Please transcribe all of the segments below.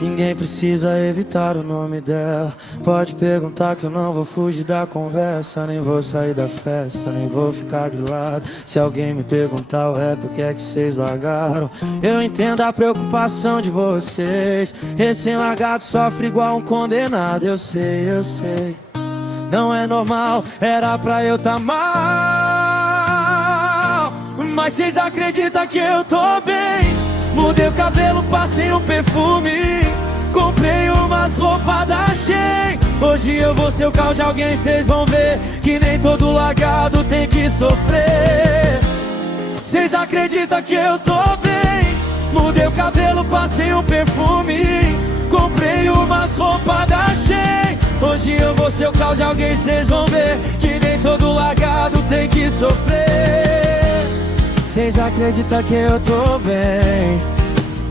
Ninguém precisa evitar o nome dela. Pode perguntar que eu não vou fugir da conversa. Nem vou sair da festa, nem vou ficar grilado. Se alguém me perguntar o rap, o que é que vocês largaram? Eu entendo a preocupação de vocês. Recém-largado sofre igual um condenado. Eu sei, não é normal, era pra eu tá mal. Mas vocês acreditam que eu tô bem? Mudei o cabelo, passei um perfume, comprei umas roupas da Shein. Hoje eu vou ser o carro de alguém, cês vão ver que nem todo largado tem que sofrer. Cês acreditam que eu tô bem? Mudei o cabelo, passei um perfume, comprei umas roupas da Shein. Hoje eu vou ser o carro de alguém, cês vão ver que nem todo largado tem que sofrer. Cês acreditam que eu tô bem,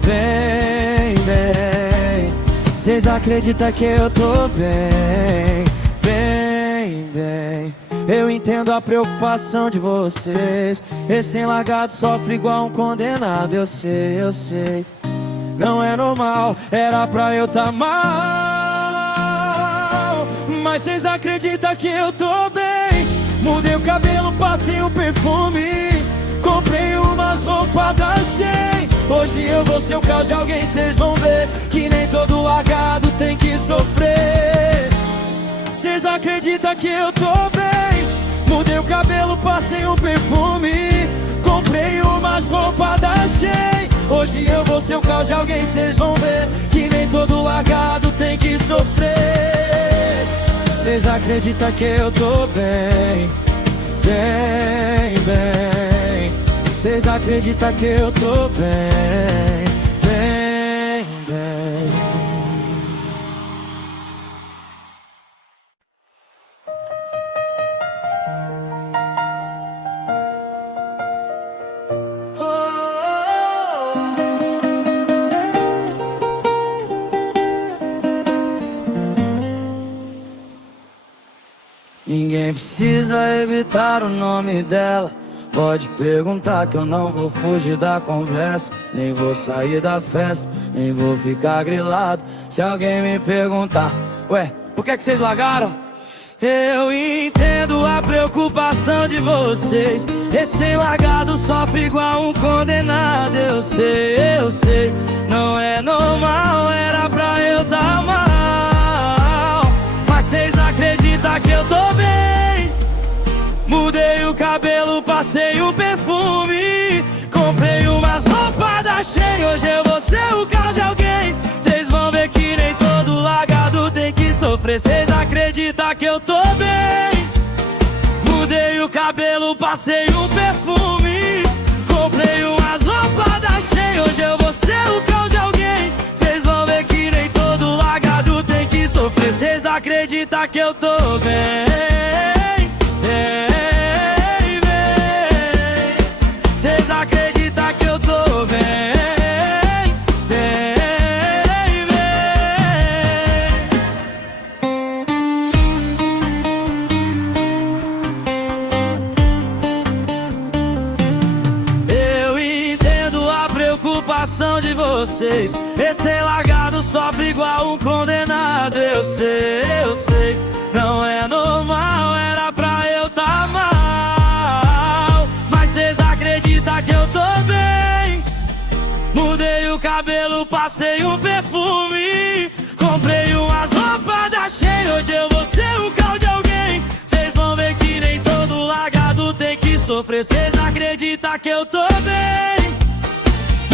bem, bem. Cês acreditam que eu tô bem, bem, bem. Eu entendo a preocupação de vocês. Recém-largado sofre igual um condenado. Eu sei, não é normal, era pra eu tá mal. Mas cês acreditam que eu tô bem? Mudei o cabelo, passei um perfume, comprei umas roupas da Shein. Hoje eu vou ser o carro de alguém, cês vão ver que nem todo largado tem que sofrer. Cês acreditam que eu tô bem? Mudei o cabelo, passei um perfume, comprei umas roupas da Shein. Hoje eu vou ser o carro de alguém, cês vão ver que nem todo largado tem que sofrer. Cês acreditam que eu tô bem, bem, bem. Cês acreditam que eu tô bem, bem, bem. Oh, oh, oh. Ninguém precisa evitar o nome dela. Pode perguntar que eu não vou fugir da conversa. Nem vou sair da festa, nem vou ficar grilado. Se alguém me perguntar, ué, por que vocês largaram? Eu entendo a preocupação de vocês. Recém-largado sofre igual um condenado. Eu sei, não é normal, era pra eu tá mal. Mas vocês acreditam que eu tô bem? Mudei o cabelo, passei um perfume, comprei umas roupas da Shein. Hoje eu vou ser o carro de alguém, cês vão ver que nem todo largado tem que sofrer. Cês acreditam que eu tô bem? Mudei o cabelo, passei um perfume, comprei umas roupas da Shein. Hoje eu vou ser o carro de alguém, cês vão ver que nem todo largado tem que sofrer. Cês acreditam que eu tô bem? Cês acreditam que eu tô bem, bem, bem. Eu entendo a preocupação de vocês. Recém-largado sofre igual um condenado. Eu sei, não é normal, era pra eu tá mal. Mas cês acreditam que eu tô bem? Mudei o cabelo, passei um perfume, comprei umas roupas da Shein. Hoje eu vou ser o carro de alguém, cês vão ver que nem todo largado tem que sofrer. Cês acreditam que eu tô bem?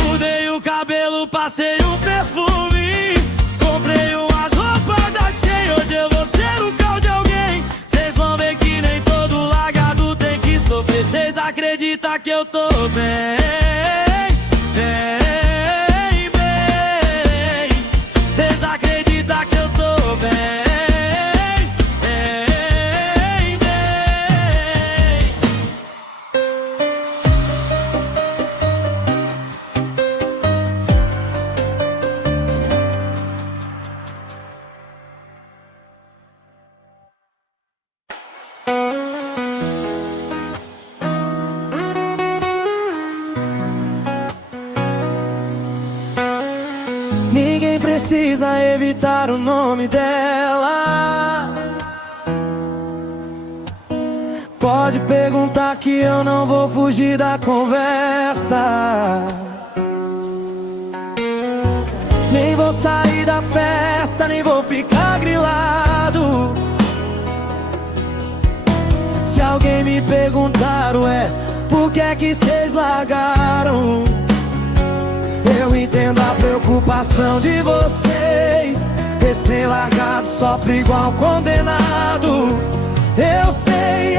Mudei o cabelo, passei um perfume, comprei umas roupas da Shein. Hoje eu vou ser o carro de alguém, cês vão ver que nem todo largado tem que sofrer. Cês acreditam que eu tô bem, bem, bem. Cês acreditam que eu tô bem, bem, bem. evitar o nome dela. Pode perguntar que eu não vou fugir da conversa. Nem vou sair da festa, nem vou ficar grilado. Se alguém me perguntar, ué, por que é que cês largaram? Eu entendo a preocupação de vocês. Recém-largado sofre igual condenado. Eu sei,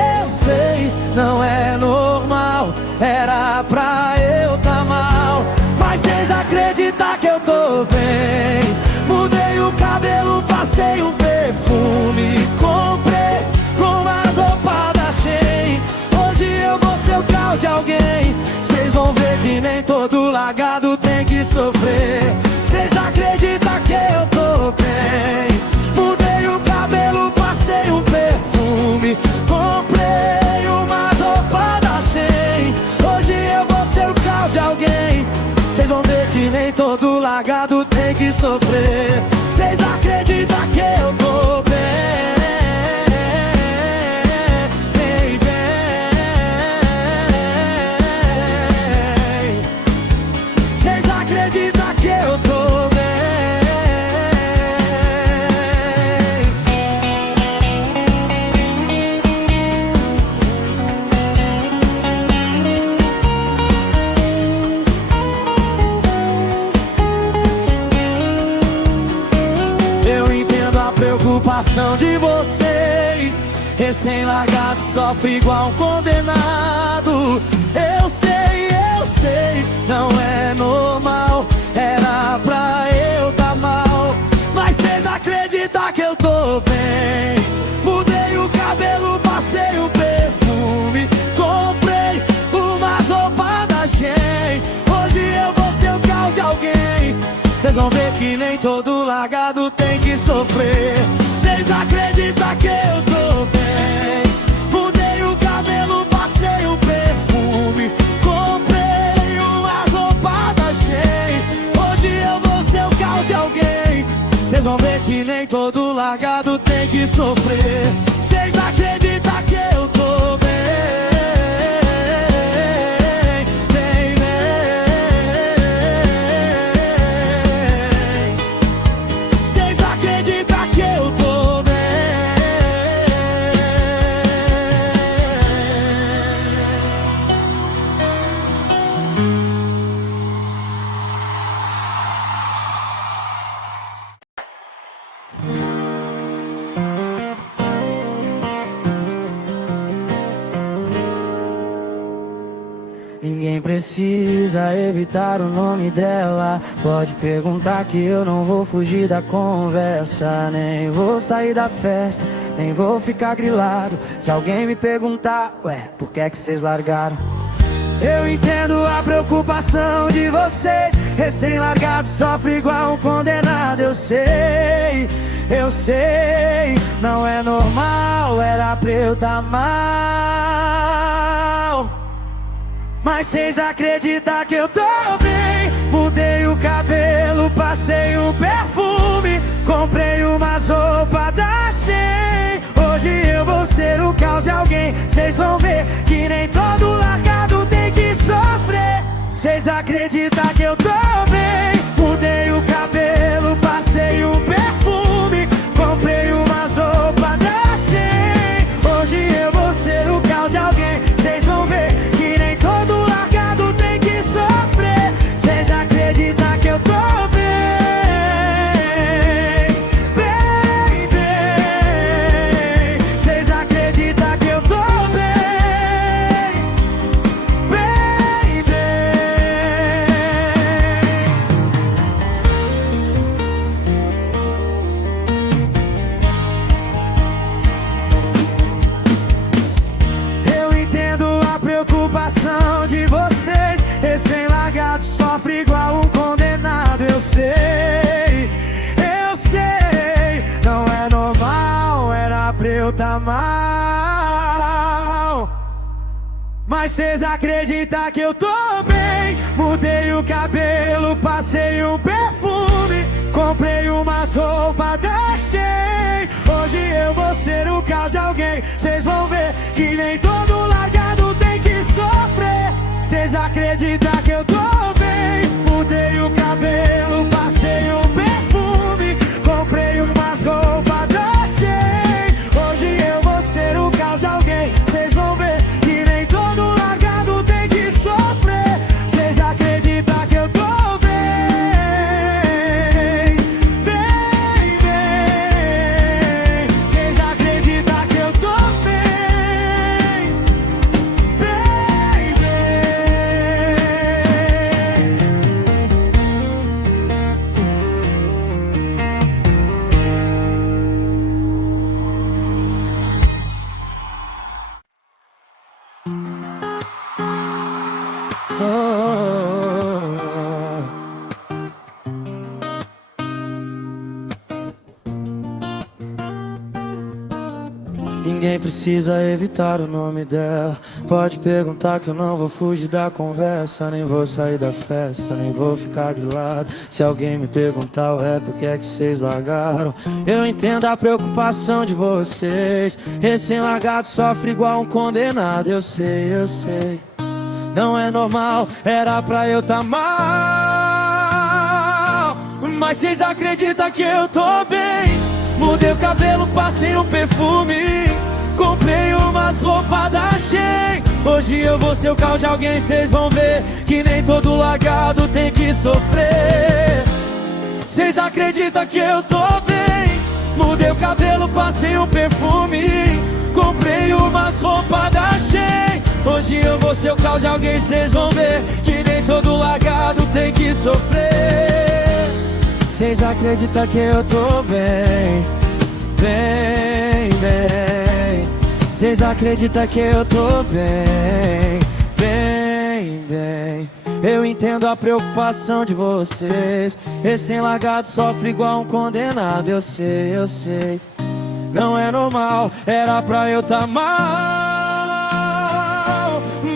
não é normal. Era pra eu tá mal. Mas cês acreditam que eu tô bem. Mudei o cabelo, passei um perfume, comprei com umas roupas da Shein. Hoje eu vou ser o caos de alguém. Cês vão ver que nem todo largado tem que sofrer. Cês acreditam que eu tô bem. Mudei o cabelo, passei um perfume, comprei umas roupas da Shein. Hoje eu vou ser o caos de alguém. Cês vão ver que nem todo largado tem que sofrer. Cês acreditam que eu tô bem. Cês acreditam que eu tô bem. Eu entendo a preocupação de vocês. Recém-largado sofre igual um condenado. Eu sei, não é normal. Era pra eu tá mal. Mas cês acreditam que eu tô bem. Mudei o cabelo, passei o perfume, comprei umas roupas da Shein. Hoje eu vou ser o caos de alguém. Cês vão ver que nem todo largado tem que sofrer. Cês acreditam que eu tô bem. Mudei o cabelo, passei um perfume, comprei umas roupas da Shein. Hoje eu vou ser o caos de alguém. Cês vão ver que nem todo largado tem que sofrer. Cês acreditam que eu tô bem. Cês acreditam que eu tô bem. Ninguém precisa evitar o nome dela. Pode perguntar que eu não vou fugir da conversa. Nem vou sair da festa, nem vou ficar grilado. Se alguém me perguntar, ué, por que é que cês largaram? Eu entendo a preocupação de vocês. Recém-largado sofre igual um condenado. Eu sei, não é normal. Era pra eu tá mal. Mas cês acreditam que eu tô bem. Mudei o cabelo, passei um perfume, comprei umas roupas da Shein. Hoje eu vou ser o caos de alguém. Cês vão ver que nem todo largado tem que sofrer. Cês acreditam que eu tô bem. Mudei o cabelo, passei um perfume, comprei umas roupas da Shein. Hoje eu vou ser o caos de alguém. Cês vão ver que nem todo largado tem que sofrer. Cês acreditam que eu tô bem. Cês acreditam que eu tô bem. Eu entendo a preocupação de vocês. Recém-largado sofre igual um condenado. Eu sei, não é normal. Era pra eu tá mal. Mas cês acreditam que eu tô bem. Mudei o cabelo, passei um perfume, comprei umas roupas da Shein. Hoje eu vou ser o caos de alguém. Cês vão ver que nem todo largado tem que sofrer. Cês acreditam que eu tô bem? Mudei o cabelo, passei um perfume, comprei umas roupas da Shein. Hoje eu vou ser o caos de alguém. Cês vão ver que nem todo largado tem que sofrer. Cês acreditam que eu tô bem? Bem, bem. Cês acreditam que eu tô bem? Bem, Ninguém precisa evitar o nome dela. Pode perguntar que eu não vou fugir da conversa. Nem vou sair da festa, nem vou ficar grilado. Se alguém me perguntar o rap, por que é que vocês largaram? Eu entendo a preocupação de vocês. Recém-largado sofre igual um condenado. Eu sei, eu sei. Não é normal, era pra eu tá mal. Mas vocês acreditam que eu tô bem? Mudei o cabelo, passei um perfume, comprei umas roupas da Shein. Hoje eu vou ser o caos de alguém. Cês vão ver que nem todo largado tem que sofrer. Cês acreditam que eu tô bem? Mudei o cabelo, passei um perfume, comprei umas roupas da Shein. Hoje eu vou ser o caos de alguém. Cês vão ver que nem todo largado tem que sofrer. Cês acreditam que eu tô bem? Bem, bem. Cês acreditam que eu tô bem? Bem, bem. Eu entendo a preocupação de vocês. Recém-largado sofre igual um condenado. Eu sei, eu sei. Não é normal, era pra eu tá mal.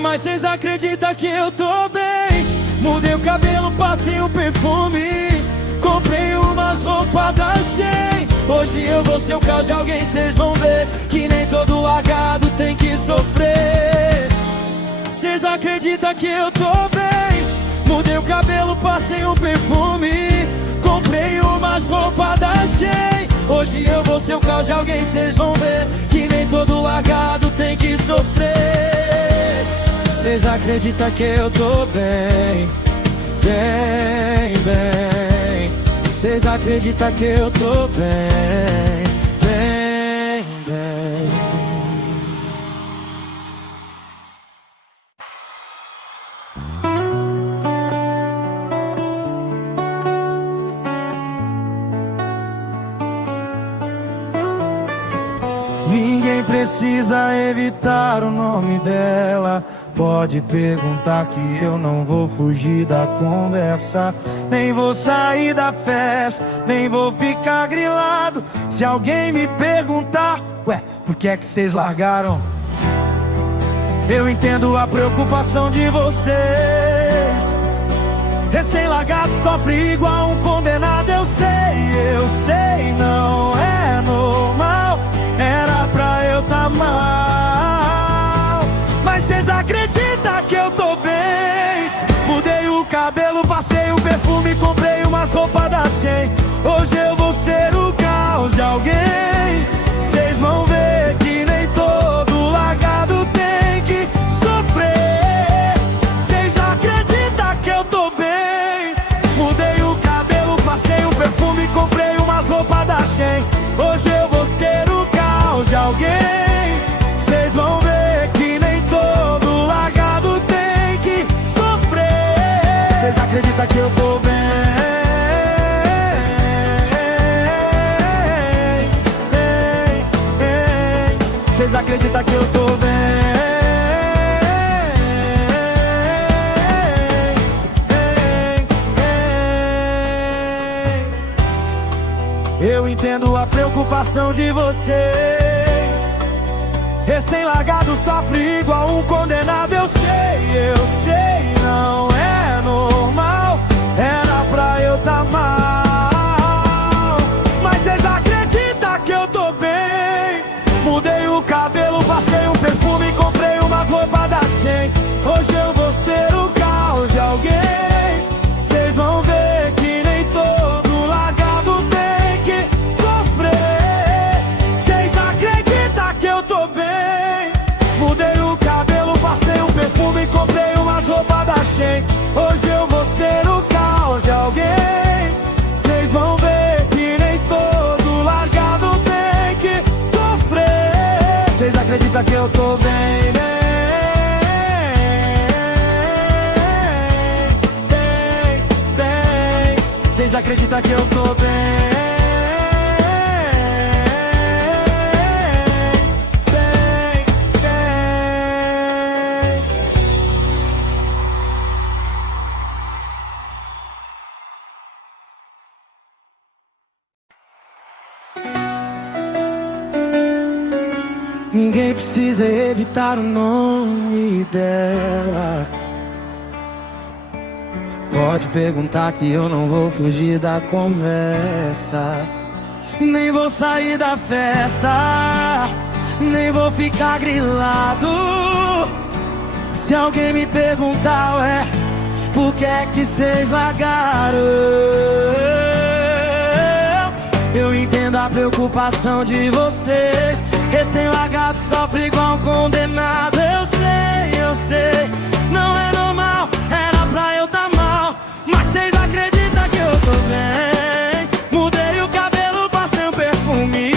Mas cês acreditam que eu tô bem? Mudei o cabelo, passei um perfume, comprei umas roupas da Shein. Hoje eu vou ser o caos de alguém. Cês vão ver que nem todo largado tem que sofrer. Cês acreditam que eu tô bem? Mudei o cabelo, passei um perfume, comprei umas roupas da Shein. Hoje eu vou ser o caos de alguém. Cês vão ver que nem todo largado tem que sofrer. Cês acreditam que eu tô bem? Bem, bem. Cês acreditam que eu tô bem? Bem, bem. Ninguém precisa evitar o nome dela. Pode perguntar que eu não vou fugir da conversa. Nem vou sair da festa, nem vou ficar grilado. Se alguém me perguntar, ué, por que é que vocês largaram? Eu entendo a preocupação de vocês. Recém-largado sofre igual um condenado. Eu sei, não é normal, era pra eu tá mal. Mas cês acreditam que eu tô bem? Mudei o cabelo, passei o perfume, comprei umas roupas da Shein. Hoje eu vou ser o caos de alguém. Cês vão ver que nem todo largado tem que sofrer. Cês acreditam que eu tô bem? Mudei o cabelo, passei o perfume, comprei umas roupas da Shein. Hoje eu vou ser o caos de alguém. Cês vão ver que nem todo largado tem que sofrer. Cês acreditam que eu tô bem? Cês acreditam que eu tô bem? Eu entendo a preocupação de vocês. Recém-largado sofre igual um condenado. Eu sei, não é normal, era pra eu tá mal. acreditam que eu tô bem, Vocês acreditam que eu tô bem, Ninguém precisa evitar o nome dela. Pode perguntar que eu não vou fugir da conversa. Nem vou sair da festa, nem vou ficar grilado. Se alguém me perguntar, ué, por que é que cês largaram? Eu entendo a preocupação de vocês. Recém-largado sofre igual um condenado. Eu sei, não é normal. Era pra eu tá mal, mas cês acreditam que eu tô bem. Mudei o cabelo, passei um perfume,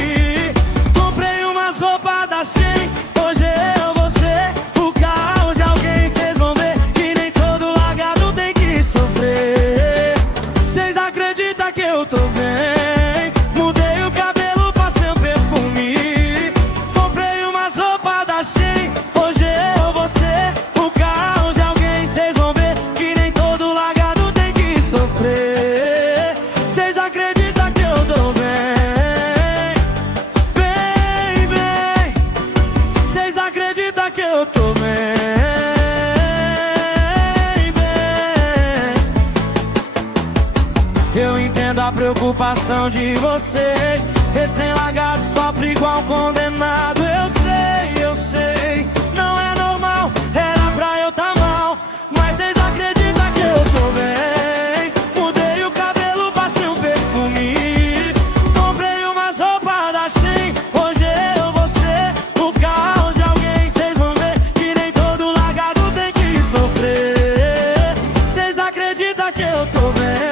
comprei umas roupas da Shein. Hoje eu vou ser o caos de alguém. Cês vão ver que nem todo largado tem que sofrer. Cês acreditam que eu tô bem. Eu entendo a preocupação de vocês. Recém-largado sofre igual um condenado. Eu sei, não é normal. Era pra eu tá mal, mas vocês acreditam que eu tô bem. Mudei o cabelo, passei um perfume, comprei umas roupas da Shein. Hoje eu vou ser o caos de alguém. Vocês vão ver que nem todo largado tem que sofrer. Vocês acreditam que eu tô bem.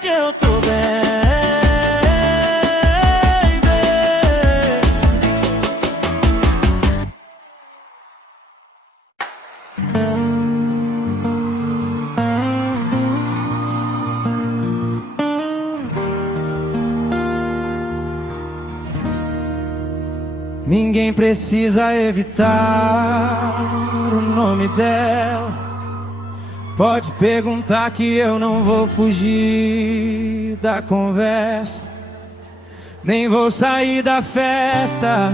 Que eu tô bem, Ninguém precisa evitar o nome dela. Pode perguntar que eu não vou fugir da conversa. Nem vou sair da festa,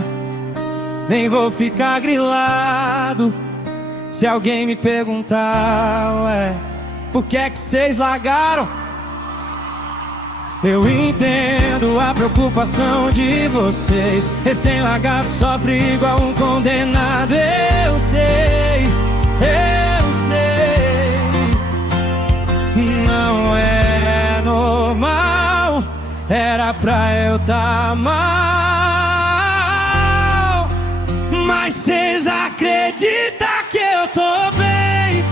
nem vou ficar grilado. Se alguém me perguntar, ué, por que é que cês largaram? Eu entendo a preocupação de vocês. Recém-largado sofre igual um condenado. Eu sei, não é normal. Era pra eu tá mal, mas cês acreditam que eu tô bem.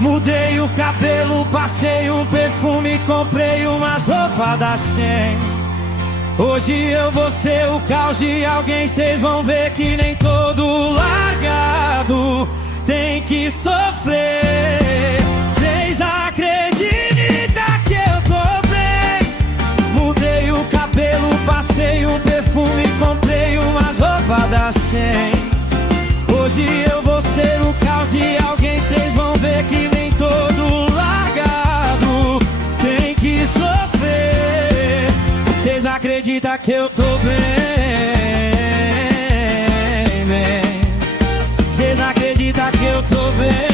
Mudei o cabelo, passei um perfume, comprei umas roupas da Shein. Hoje eu vou ser o caos de alguém. Cês vão ver que nem todo largado tem que sofrer. Cês acreditam que eu tô bem. Mudei o cabelo, passei um perfume, comprei umas roupas da Shein. Hoje eu vou ser o caos de alguém. Cês vão ver que nem todo largado tem que sofrer. Cês acreditam que eu tô bem. Cês acreditam que eu tô bem.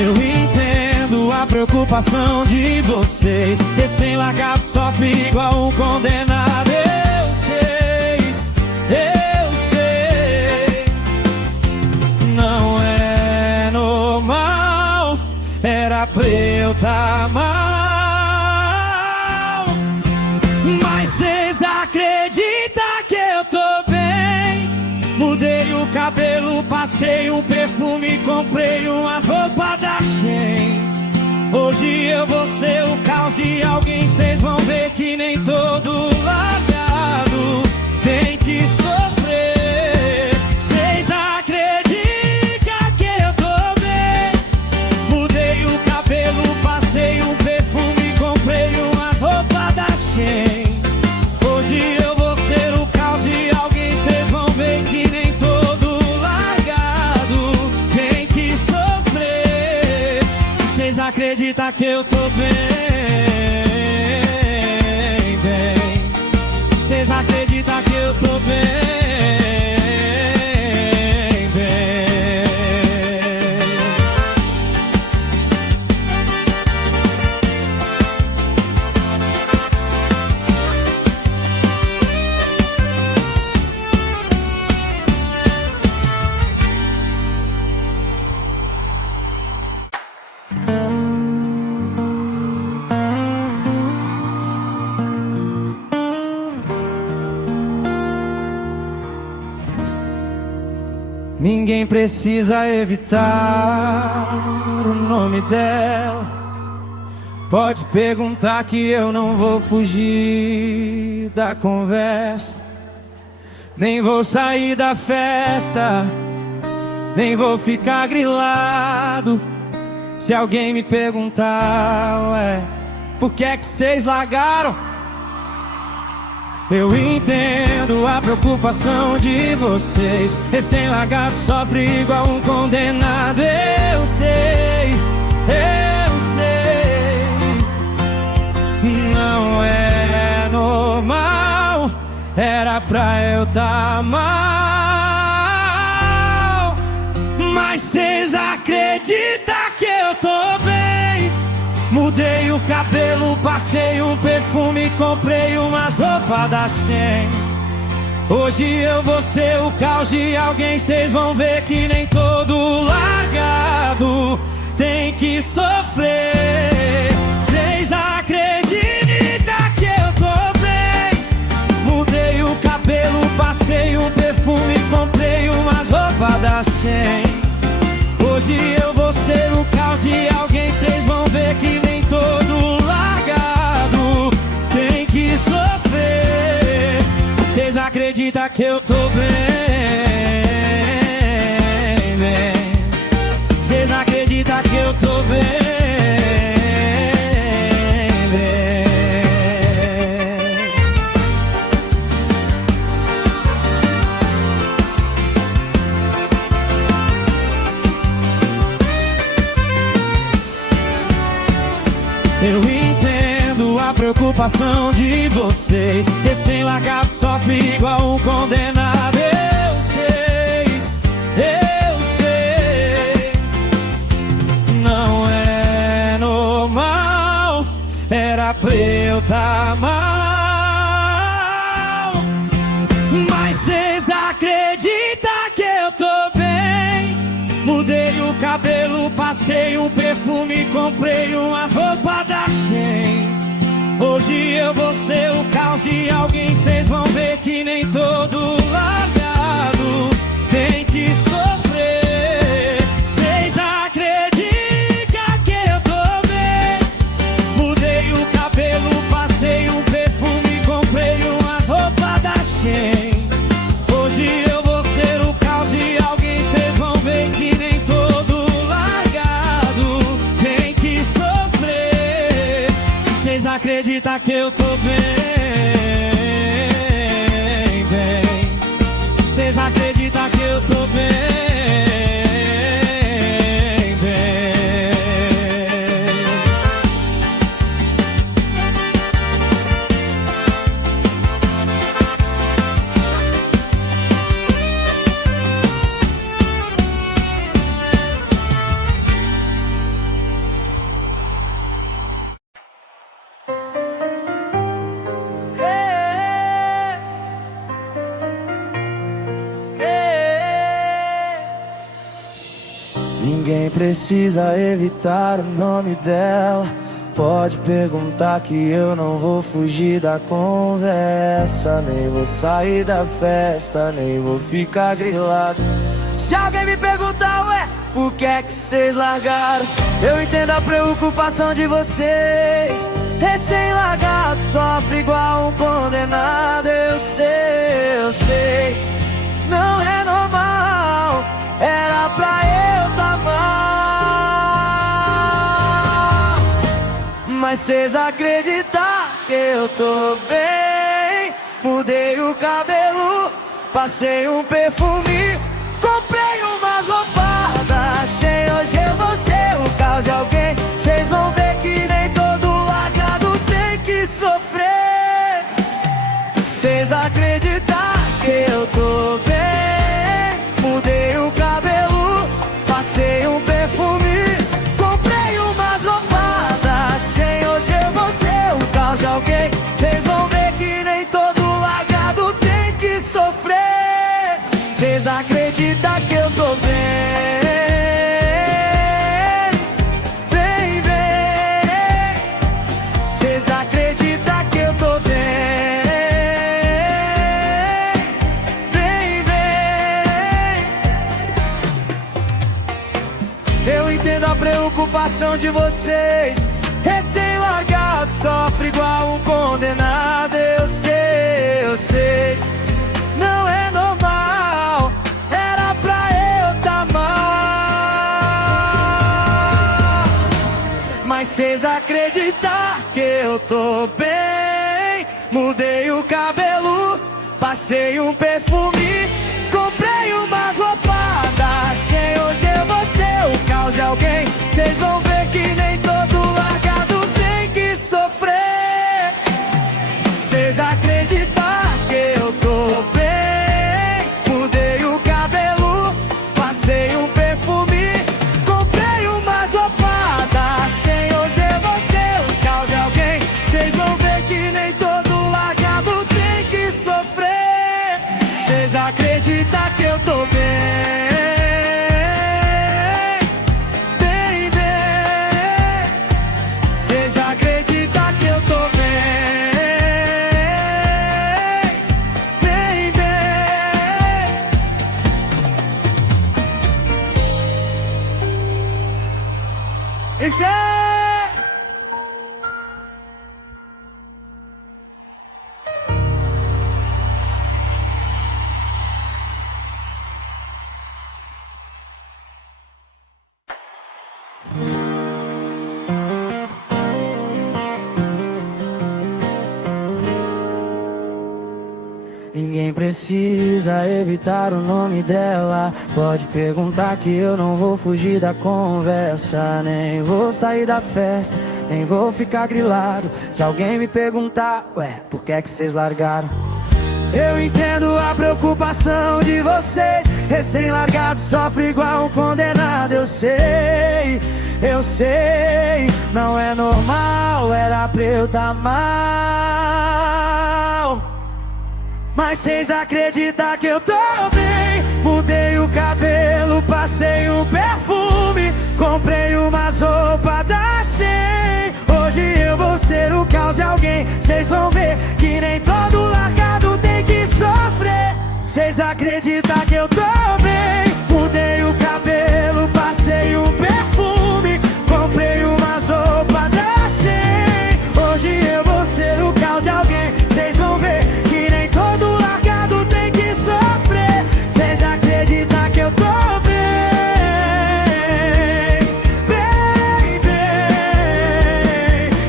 Eu entendo a a preocupação de vocês. Recém-largado sofre igual um condenado. Eu sei, não é normal, era pra eu tá mal. Mas cês acreditam que eu tô bem? Mudei o cabelo, passei um perfume, comprei umas roupas da Shein. Hoje eu vou ser o caos de alguém, cês vão ver que nem todo largado tem que sofrer. Cês acreditam que eu tô bem? Mudei o cabelo, passei um perfume, comprei umas roupas da Shein. Hoje eu vou ser o caos de alguém, cês vão ver que nem todo largado tem que sofrer. Cês acreditam que eu tô bem, bem. Cês acreditam que eu tô bem, bem. Ninguém precisa evitar o nome dela. Pode perguntar que eu não vou fugir da conversa. Nem vou sair da festa, nem vou ficar grilado. Se alguém me perguntar, ué, por que é que vocês largaram? Eu entendo a preocupação de vocês. Recém-largado sofre igual um condenado. Eu sei, não é normal, era pra eu tá mal. Mas cês acreditam que eu tô bem? Mudei o cabelo, passei um perfume, comprei umas roupas da Shein. Hoje eu vou ser o caos de alguém, cês vão ver que nem todo largado tem que sofrer. Cês acreditam que eu tô bem? Mudei o cabelo, passei um perfume, comprei umas roupas da Shein. Hoje eu vou ser o caos de alguém, cês vão ver que nem todo largado tem que sofrer. Cês acreditam que eu tô bem, bem. Cês acreditam que eu tô bem, bem. Eu entendo a preocupação de vocês. Recém-largado sofre igual um condenado. Eu sei, não é normal, era pra eu tá mal. Mas cês acreditam que eu tô bem? Mudei o cabelo, passei um perfume, comprei umas roupas da Shein. Hoje eu vou ser o caos de alguém, cês vão ver que nem todo largado tem que sofrer. Cês acreditam que eu tô bem? Mudei o cabelo, passei um perfume, comprei umas roupas da Shein. Hoje eu vou ser o caos de alguém, cês vão ver que nem todo largado tem que sofrer. Cês acreditam que eu tô bem, bem. Cês acreditam que eu tô bem, bem. Ninguém precisa evitar o nome dela. Pode perguntar que eu não vou fugir da conversa. Nem vou sair da festa, nem vou ficar grilado. Se alguém me perguntar, ué, por que é que vocês largaram? Eu entendo a preocupação de vocês. Recém-largado sofre igual um condenado. Eu sei, não é normal. Era pra eu tá mal. Mas cês acreditam que eu tô bem? Mudei o cabelo, passei um perfume, comprei umas roupadas, achei hoje eu vou ser o caos de alguém. Cês vão ver que nem todo largado tem que sofrer. Cês acreditam que eu tô bem? Mudei o cabelo, passei um perfume, comprei umas roupadas, achei hoje eu vou ser o caos de alguém. Cês vão ver que nem todo largado tem que sofrer. Cês acreditam que eu tô bem? Bem, bem. Cês acreditam que eu tô bem? Bem, bem. Eu entendo a preocupação de vocês. Recém-largado sofre igual um condenado. Eu sei, não é normal. Era pra eu tá mal. Mas cês acreditam que eu tô bem? Mudei o cabelo, passei um perfume, comprei umas roupadas, achei hoje eu vou ser o caos de alguém. Cês vão ver que nem todo largado tem que sofrer. Cês acreditam que eu tô bem? Mudei o cabelo, passei um perfume, comprei umas roupadas, achei hoje eu vou ser o caos de alguém. Cês vão ver que nem todo largado tem que sofrer. Cês acreditam que eu tô bem? Bem, bem. Cês acreditam que eu tô bem? Bem, bem. E ninguém precisa evitar o nome dela. Pode perguntar que eu não vou fugir da conversa. Nem vou sair da festa, nem vou ficar grilado. Se alguém me perguntar, ué, por que é que vocês largaram? Eu entendo a preocupação de vocês. Recém-largado sofre igual um condenado. Eu sei, não é normal. Era pra eu tá mal. Mas cês acreditam que eu tô bem? Mudei o cabelo, passei um perfume, comprei umas roupas da Shein. Hoje eu vou ser o caos de alguém. Cês vão ver que nem todo largado tem que sofrer. Cês acreditam que eu tô bem? Mudei o cabelo, passei um perfume, comprei umas roupas da Shein. Hoje eu vou ser o caos de alguém. Cês vão ver que nem todo largado tem que sofrer. Cês acreditam que eu tô bem? Bem, bem.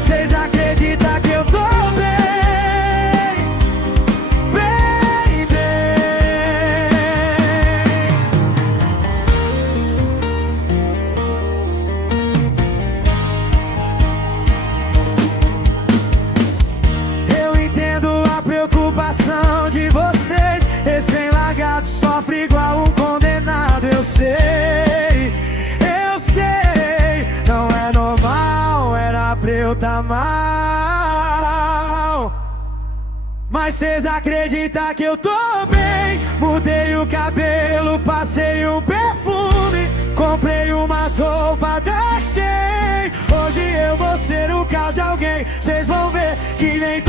Cês acreditam que eu tô bem? Bem, bem. Eu entendo a preocupação de vocês. Recém-largado sofre igual um condenado. Eu sei, não é normal. Era pra eu tá mal. Mas cês acreditam que eu tô bem? Mudei o cabelo, passei um perfume, Comprei umas roupas da Shein. Hoje eu vou ser o caos de alguém. Cês vão ver que nem